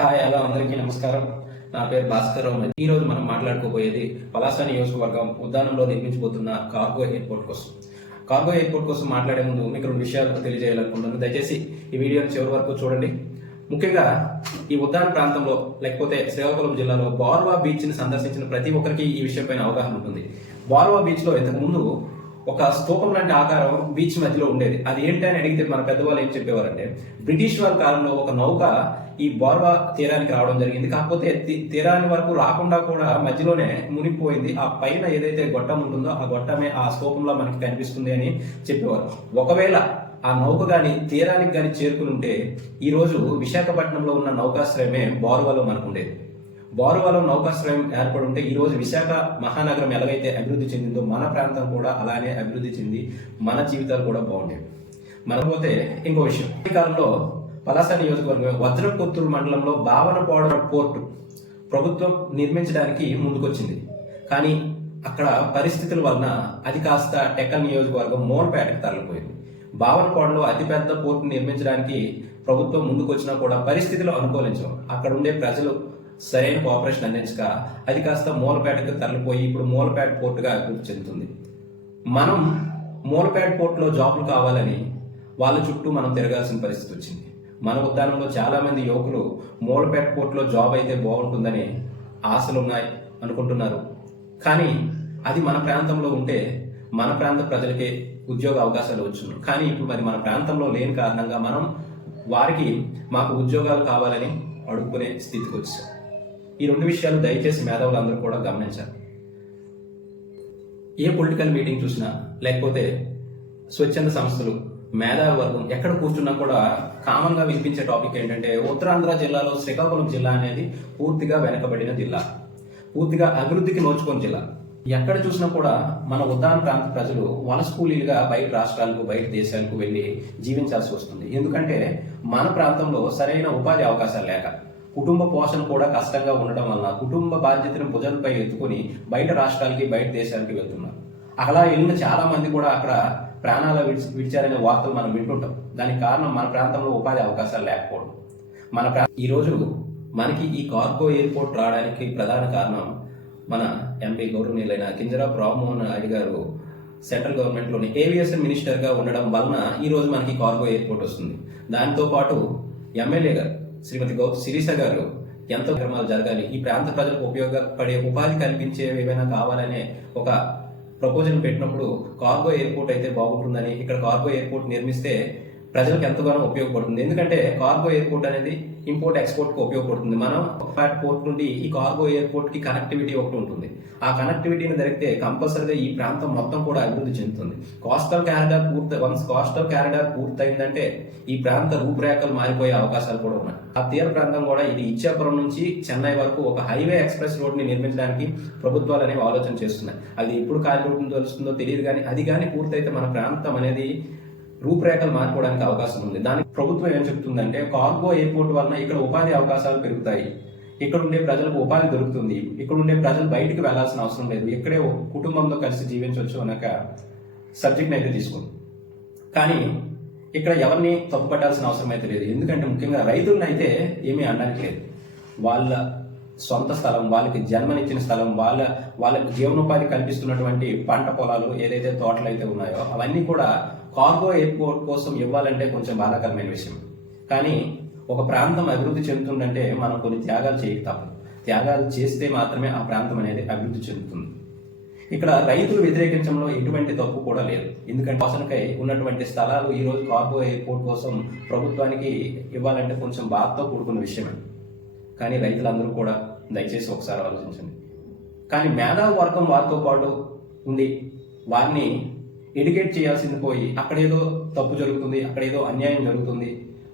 Hi hello అందరికీ నమస్కారం. నా పేరు భాస్కర్ రావు. ఈ రోజు మనం మాట్లాడుకోబోయేది పలాస నియోజకవర్గం ఉద్యానంలో నిర్మించబోతున్న కార్గో ఎయిర్పోర్ట్ కోసం. కార్గో ఎయిర్పోర్ట్ కోసం మాట్లాడే ముందు మీకు రెండు విషయాలు తెలియజేయాలనుకుంటున్నాను. దయచేసి ఈ వీడియోని చివరి వరకు చూడండి. ముఖ్యంగా ఈ ఉద్యాన ప్రాంతంలో లేకపోతే శ్రీకాకుళం జిల్లాలో బార్వా బీచ్ ని సందర్శించిన ప్రతి ఒక్కరికి ఈ విషయం పైన అవగాహన ఉంటుంది. బార్వా బీచ్ లో ఇంతకు ముందు ఒక స్తూపం లాంటి ఆకారం బీచ్ మధ్యలో ఉండేది. అది ఏంటి అని అడిగితే మన పెద్దవాళ్ళు ఏం చెప్పేవారంటే, బ్రిటిష్ వాళ్ళ కాలంలో ఒక నౌక ఈ బార్వా తీరానికి రావడం జరిగింది. కాకపోతే తీరాని వరకు రాకుండా కూడా మధ్యలోనే మునిగిపోయింది. ఆ పైన ఏదైతే గొట్టం ఉంటుందో ఆ గొట్టమే ఆ స్తూపంలో మనకి కనిపిస్తుంది అని చెప్పేవారు. ఒకవేళ ఆ నౌక గాని తీరానికి గాని చేరుకుని ఉంటే ఈ రోజు విశాఖపట్నంలో ఉన్న నౌకాశ్రయమే బార్వాలో మనకు ఉండేది. బారువాలో నౌకాశ్రయం ఏర్పడి ఉంటే ఈ రోజు విశాఖ మహానగరం ఎలాగైతే అభివృద్ధి చెందిందో మన ప్రాంతం కూడా అలానే అభివృద్ధి చెంది మన జీవితాలు కూడా బాగుండేవి. మనపోతే ఇంకో విషయం, ఈ కాలంలో పలాస నియోజకవర్గం వజ్రపుత్తూరు మండలంలో భావనపాడు పోర్టు ప్రభుత్వం నిర్మించడానికి ముందుకొచ్చింది. కానీ అక్కడ పరిస్థితుల వలన అది కాస్త టెక్కల్ నియోజకవర్గం మోర్పేటకు తరలిపోయింది. భావనపాడులో అతిపెద్ద పోర్టు నిర్మించడానికి ప్రభుత్వం ముందుకొచ్చినా కూడా పరిస్థితులు అనుకూలించవు. అక్కడ ఉండే ప్రజలు సరైన కోఆపరేషన్ అందించక అది కాస్త మూలపేటకు తరలిపోయి ఇప్పుడు మూలపేట పోర్టుగా అభివృద్ధి చెందుతుంది. మనం మూలపేట పోర్టులో జాబులు కావాలని వాళ్ళ చుట్టూ మనం తిరగాల్సిన పరిస్థితి వచ్చింది. మన ఉద్యానంలో చాలా మంది యువకులు మూలపేట పోర్టులో జాబ్ అయితే బాగుంటుందని ఆశలు ఉన్నాయి అనుకుంటున్నారు. కానీ అది మన ప్రాంతంలో ఉంటే మన ప్రాంత ప్రజలకే ఉద్యోగ అవకాశాలు వచ్చును. కానీ ఇప్పుడు మరి మన ప్రాంతంలో లేని కారణంగా మనం వారికి మాకు ఉద్యోగాలు కావాలని అడుక్కునే స్థితికి వచ్చాం. ఈ రెండు విషయాలు దయచేసి మేధావులందరూ కూడా గమనించాలి. ఏ పొలిటికల్ మీటింగ్ చూసినా లేకపోతే స్వచ్ఛంద సంస్థలు మేధావి వర్గం ఎక్కడ కూర్చున్నా కూడా కామన్ గా వినిపించే టాపిక్ ఏంటంటే, ఉత్తరాంధ్ర జిల్లాలో శ్రీకాకుళం జిల్లా అనేది పూర్తిగా వెనకబడిన జిల్లా, పూర్తిగా అభివృద్ధికి నోచుకోని జిల్లా. ఎక్కడ చూసినా కూడా మన ఉద్యాన ప్రాంత ప్రజలు వలస కూలీలుగా బయట రాష్ట్రాలకు బయట దేశాలకు వెళ్లి జీవించాల్సి వస్తుంది. ఎందుకంటే మన ప్రాంతంలో సరైన ఉపాధి అవకాశాలు లేక, కుటుంబ పోషణ కూడా కష్టంగా ఉండడం వలన కుటుంబ బాధ్యతను భుజంపై ఎత్తుకుని బయట రాష్ట్రాలకి బయట దేశాలకి వెళ్తున్నారు. అలా వెళ్ళిన చాలా మంది కూడా అక్కడ ప్రాణాలు విడిచారనే వార్తలు మనం వింటుంటాం. దానికి కారణం మన ప్రాంతంలో ఉపాధి అవకాశాలు లేకపోవడం. ఈ రోజు మనకి ఈ కార్గో ఎయిర్పోర్ట్ రావడానికి ప్రధాన కారణం మన ఎంపీ గౌరవనీయులైన కింజరాపు రామ్మోహన్ నాయుడు గారు సెంట్రల్ గవర్నమెంట్ లోని ఏవియేషన్ మినిస్టర్ గా ఉండడం వలన ఈ రోజు మనకి కార్గో ఎయిర్పోర్ట్ వస్తుంది. దాంతో పాటు ఎమ్మెల్యే గారు శ్రీమతి శిరీష గారు ఎంతో క్రమాలు జరగాలి, ఈ ప్రాంత ప్రజలకు ఉపయోగపడే ఉపాధి కల్పించే ఏమైనా కావాలనే ఒక ప్రపోజల్ పెట్టినప్పుడు కార్గో ఎయిర్పోర్ట్ అయితే బాగుంటుందని, ఇక్కడ కార్గో ఎయిర్పోర్ట్ నిర్మిస్తే ప్రజలకు ఎంతగానో ఉపయోగపడుతుంది. ఎందుకంటే కార్గో ఎయిర్పోర్ట్ అనేది ఇంపోర్ట్ ఎక్స్పోర్ట్ కు ఉపయోగపడుతుంది. మనం పోర్ట్ నుండి ఈ కార్గో ఎయిర్పోర్ట్ కి కనెక్టివిటీ ఒకటి ఉంటుంది. ఆ కనెక్టివిటీని జరిగితే కంపల్సరీగా ఈ ప్రాంతం మొత్తం కూడా అభివృద్ధి చెందుతుంది. కోస్టల్ కారిడార్ పూర్తయిందంటే ఈ ప్రాంత రూపురేఖలు మారిపోయే అవకాశాలు కూడా ఉన్నాయి. ఆ తీర ప్రాంతం కూడా ఇది ఇచ్చాపురం నుంచి చెన్నై వరకు ఒక హైవే ఎక్స్ప్రెస్ రోడ్ ని నిర్మించడానికి ప్రభుత్వాలు అనేవి ఆలోచన చేస్తున్నాయి. అది ఎప్పుడు ఖాళీ తెలుస్తుందో తెలియదు, కానీ అది కానీ పూర్తయితే మన ప్రాంతం అనేది రూపురేఖలు మారిపోవడానికి అవకాశం ఉంది. దానికి ప్రభుత్వం ఏం చెప్తుందంటే, కార్గో ఎయిర్పోర్ట్ వలన ఇక్కడ ఉపాధి అవకాశాలు పెరుగుతాయి, ఇక్కడ ఉండే ప్రజలకు ఉపాధి దొరుకుతుంది, ఇక్కడ ఉండే ప్రజలు బయటికి వెళ్లాల్సిన అవసరం లేదు, ఇక్కడే కుటుంబంతో కలిసి జీవించవచ్చు అనే సబ్జెక్ట్ అయితే తీసుకుంది. కానీ ఇక్కడ ఎవరిని తప్పుపట్టాల్సిన అవసరం అయితే లేదు. ఎందుకంటే ముఖ్యంగా రైతులను అయితే ఏమీ అనడానికి లేదు. వాళ్ళ సొంత స్థలం, వాళ్ళకి జన్మనిచ్చిన స్థలం, వాళ్ళకి జీవనోపాధి కల్పిస్తున్నటువంటి పంట పొలాలు ఏదైతే తోటలు అయితే ఉన్నాయో అవన్నీ కూడా కార్గో ఎయిర్పోర్ట్ కోసం ఇవ్వాలంటే కొంచెం బాధాకరమైన విషయం. కానీ ఒక ప్రాంతం అభివృద్ధి చెందుతుందంటే మనం కొన్ని త్యాగాలు చేయక తప్పదు. త్యాగాలు చేస్తే మాత్రమే ఆ ప్రాంతం అనేది అభివృద్ధి చెందుతుంది. ఇక్కడ రైతులు వ్యతిరేకించడంలో ఎటువంటి తప్పు కూడా లేదు. ఎందుకంటే పోషణకై ఉన్నటువంటి స్థలాలు ఈ రోజు కార్గో ఎయిర్పోర్ట్ కోసం ప్రభుత్వానికి ఇవ్వాలంటే కొంచెం బాధతో కూడుకున్న విషయమే. కానీ రైతులందరూ కూడా దయచేసి ఒకసారి ఆలోచించండి. కానీ మేధావి వర్గం వారితో పాటు ఉండి వారిని ఎడ్యుకేట్ చేయాల్సింది పోయి అక్కడేదో తప్పు జరుగుతుంది, అక్కడేదో అన్యాయం జరుగుతుంది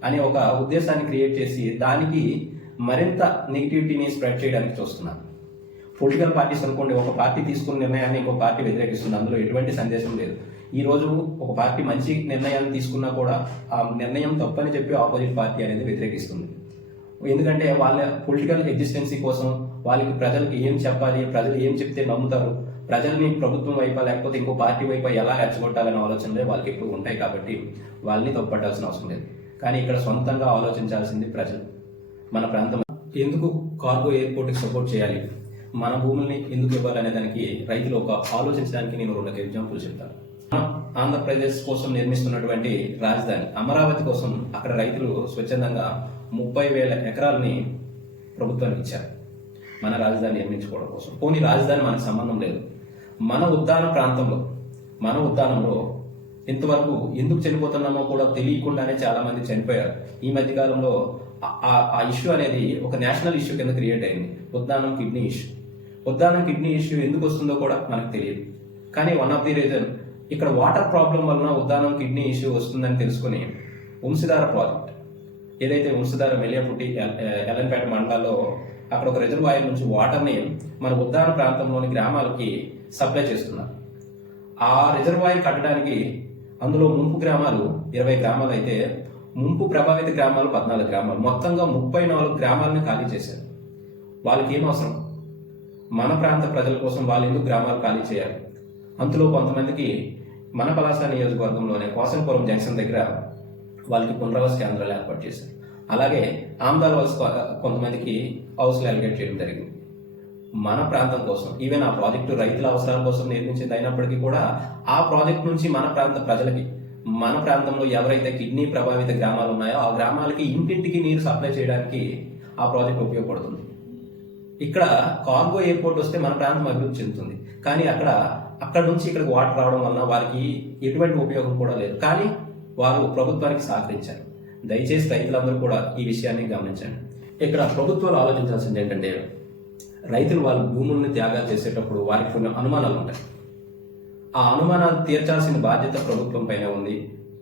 అనే ఒక ఉద్దేశాన్ని క్రియేట్ చేసి దానికి మరింత నెగిటివిటీని స్ప్రెడ్ చేయడానికి చూస్తున్నారు. పొలిటికల్ పార్టీస్ అనుకోండి, ఒక పార్టీ తీసుకున్న నిర్ణయాన్ని ఇంకో పార్టీ వ్యతిరేకిస్తుంది, అందులో ఎటువంటి సందేశం లేదు. ఈ రోజు ఒక పార్టీ మంచి నిర్ణయాన్ని తీసుకున్నా కూడా ఆ నిర్ణయం తప్పని చెప్పి ఆపోజిట్ పార్టీ అనేది వ్యతిరేకిస్తుంది. ఎందుకంటే వాళ్ళ పొలిటికల్ ఎగ్జిస్టెన్సీ కోసం వాళ్ళకి ప్రజలకు ఏం చెప్పాలి, ప్రజలు ఏం చెప్తే నమ్ముతారు, ప్రజల్ని ప్రభుత్వం వైపా లేకపోతే ఇంకో పార్టీ వైపా ఎలా రెచ్చగొట్టాలనే ఆలోచనలే వాళ్ళకి ఎక్కువ ఉంటాయి. కాబట్టి వాళ్ళని తప్పుపట్టాల్సిన అవసరం లేదు. కానీ ఇక్కడ సొంతంగా ఆలోచించాల్సింది ప్రజలు. మన ప్రాంతం ఎందుకు కార్గో ఎయిర్పోర్ట్కి సపోర్ట్ చేయాలి, మన భూముల్ని ఎందుకు ఇవ్వాలనే దానికి రైతులు ఒక ఆలోచించడానికి నేను 2 ఎగ్జాంపుల్ చెప్తాను. ఆంధ్రప్రదేశ్ కోసం నిర్మిస్తున్నటువంటి రాజధాని అమరావతి కోసం అక్కడ రైతులు స్వచ్ఛందంగా 30,000 ఎకరాలని ప్రభుత్వానికి ఇచ్చారు మన రాజధాని నిర్మించుకోవడం కోసం. పోనీ రాజధాని మనకు సంబంధం లేదు, మన ఉద్దానంలో ఇంతవరకు ఎందుకు చనిపోతున్నామో కూడా తెలియకుండానే చాలా మంది చనిపోయారు. ఈ మధ్యకాలంలో ఆ ఇష్యూ అనేది ఒక నేషనల్ ఇష్యూ కింద క్రియేట్ అయింది. ఉద్దానం కిడ్నీ ఇష్యూ ఎందుకు వస్తుందో కూడా మనకు తెలియదు. కానీ వన్ ఆఫ్ ది రీజన్ ఇక్కడ వాటర్ ప్రాబ్లం వలన ఉద్దానం కిడ్నీ ఇష్యూ వస్తుందని తెలుసుకుని వంశధార ప్రాజెక్ట్ ఏదైతే వంశధార మెలియాపుట్టి ఎల్లంపేట మండలాల్లో అక్కడ ఒక రిజర్వాయర్ నుంచి వాటర్ని మన ఉద్దాన ప్రాంతంలోని గ్రామాలకి సప్లై చేస్తున్నారు. ఆ రిజర్వాయర్ కట్టడానికి అందులో ముంపు గ్రామాలు 20 గ్రామాలు అయితే ముంపు ప్రభావిత గ్రామాలు 14 గ్రామాలు, మొత్తంగా 34 గ్రామాలను ఖాళీ చేశారు. వాళ్ళకి ఏం అవసరం? మన ప్రాంత ప్రజల కోసం వాళ్ళు ఎందుకు గ్రామాలు ఖాళీ చేయాలి? అందులో కొంతమందికి మన పలాస నియోజకవర్గంలోనే కోసంపురం జంక్షన్ దగ్గర వాళ్ళకి పునరావాస కేంద్రాలు ఏర్పాటు చేశారు. అలాగే ఆమ్దాల వలస కొంతమందికి హౌస్లు అలిగేట్ చేయడం జరిగింది. మన ప్రాంతం కోసం ఈవెన్ ఆ ప్రాజెక్టు రైతుల అవసరాల కోసం నిర్మించింది అయినప్పటికీ కూడా ఆ ప్రాజెక్ట్ నుంచి మన ప్రాంత ప్రజలకి, మన ప్రాంతంలో ఎవరైతే కిడ్నీ ప్రభావిత గ్రామాలు ఉన్నాయో ఆ గ్రామాలకి ఇంటింటికి నీరు సప్లై చేయడానికి ఆ ప్రాజెక్ట్ ఉపయోగపడుతుంది. ఇక్కడ కార్గో ఎయిర్పోర్ట్ వస్తే మన ప్రాంతం అభివృద్ధి చెందుతుంది. కానీ అక్కడ నుంచి ఇక్కడికి వాటర్ రావడం వలన వారికి ఎటువంటి ఉపయోగం కూడా లేదు. కానీ వారు ప్రభుత్వానికి సహకరించారు. దయచేసి రైతులందరూ కూడా ఈ విషయాన్ని గమనించండి. ఇక్కడ ప్రభుత్వాలు ఆలోచించాల్సింది ఏంటంటే, రైతులు వాళ్ళ భూముల్ని త్యాగాలు చేసేటప్పుడు వారికి కొన్ని అనుమానాలు ఉంటాయి. ఆ అనుమానాలు తీర్చాల్సిన బాధ్యత ప్రభుత్వం పైన ఉంది.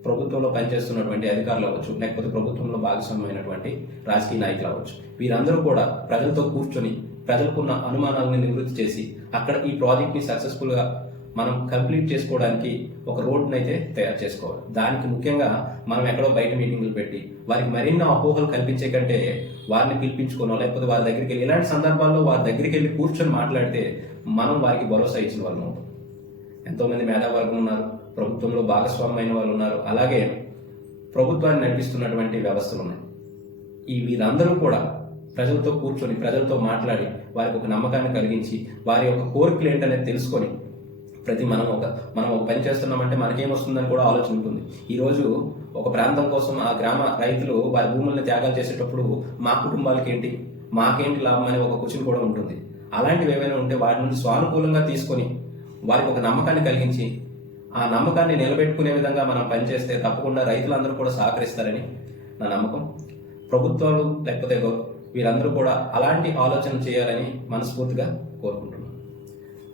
ప్రభుత్వంలో పనిచేస్తున్నటువంటి అధికారులు అవ్వచ్చు, లేకపోతే ప్రభుత్వంలో భాగస్వామ్యమైనటువంటి రాజకీయ నాయకులు అవ్వచ్చు, వీరందరూ కూడా ప్రజలతో కూర్చొని ప్రజలకున్న అనుమానాలను నివృత్తి చేసి అక్కడ ఈ ప్రాజెక్ట్ని సక్సెస్ఫుల్గా మనం కంప్లీట్ చేసుకోవడానికి ఒక రోడ్ని అయితే తయారు చేసుకోవాలి. దానికి ముఖ్యంగా మనం ఎక్కడో బయట మీటింగ్లు పెట్టి వారికి మరిన్ని అపోహలు కల్పించే కంటే వారిని పిలిపించుకోనో లేకపోతే వారి దగ్గరికి వెళ్ళి ఇలాంటి సందర్భాల్లో వారి దగ్గరికి వెళ్ళి కూర్చొని మాట్లాడితే మనం వారికి భరోసా ఇచ్చిన వాళ్ళం అవుతాం. ఎంతోమంది మేధావర్గం ఉన్నారు, ప్రభుత్వంలో భాగస్వామ్యమైన వాళ్ళు ఉన్నారు, అలాగే ప్రభుత్వాన్ని నడిపిస్తున్నటువంటి వ్యవస్థలు ఉన్నాయి. వీరందరూ కూడా ప్రజలతో కూర్చొని ప్రజలతో మాట్లాడి వారికి ఒక నమ్మకాన్ని కలిగించి వారి యొక్క కోరికలు ఏంటనేది తెలుసుకొని మనం ఒక పని చేస్తున్నామంటే మనకేమొస్తుందని కూడా ఆలోచన ఉంటుంది. ఈరోజు ఒక ప్రాంతం కోసం ఆ గ్రామ రైతులు వారి భూములను త్యాగాలు చేసేటప్పుడు మా కుటుంబాలకి ఏంటి, మాకేంటి లాభం అనే ఒక క్వశ్చన్ కూడా ఉంటుంది. అలాంటివి ఏమైనా ఉంటే వాటి నుంచి స్వానుకూలంగా తీసుకొని వారికి ఒక నమ్మకాన్ని కలిగించి ఆ నమ్మకాన్ని నిలబెట్టుకునే విధంగా మనం పనిచేస్తే తప్పకుండా రైతులందరూ కూడా సహకరిస్తారని నా నమ్మకం. ప్రభుత్వాలు లేకపోతే వీరందరూ కూడా అలాంటి ఆలోచన చేయాలని మనస్ఫూర్తిగా కోరుకుంటున్నాను.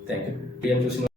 Thank you. చూసిన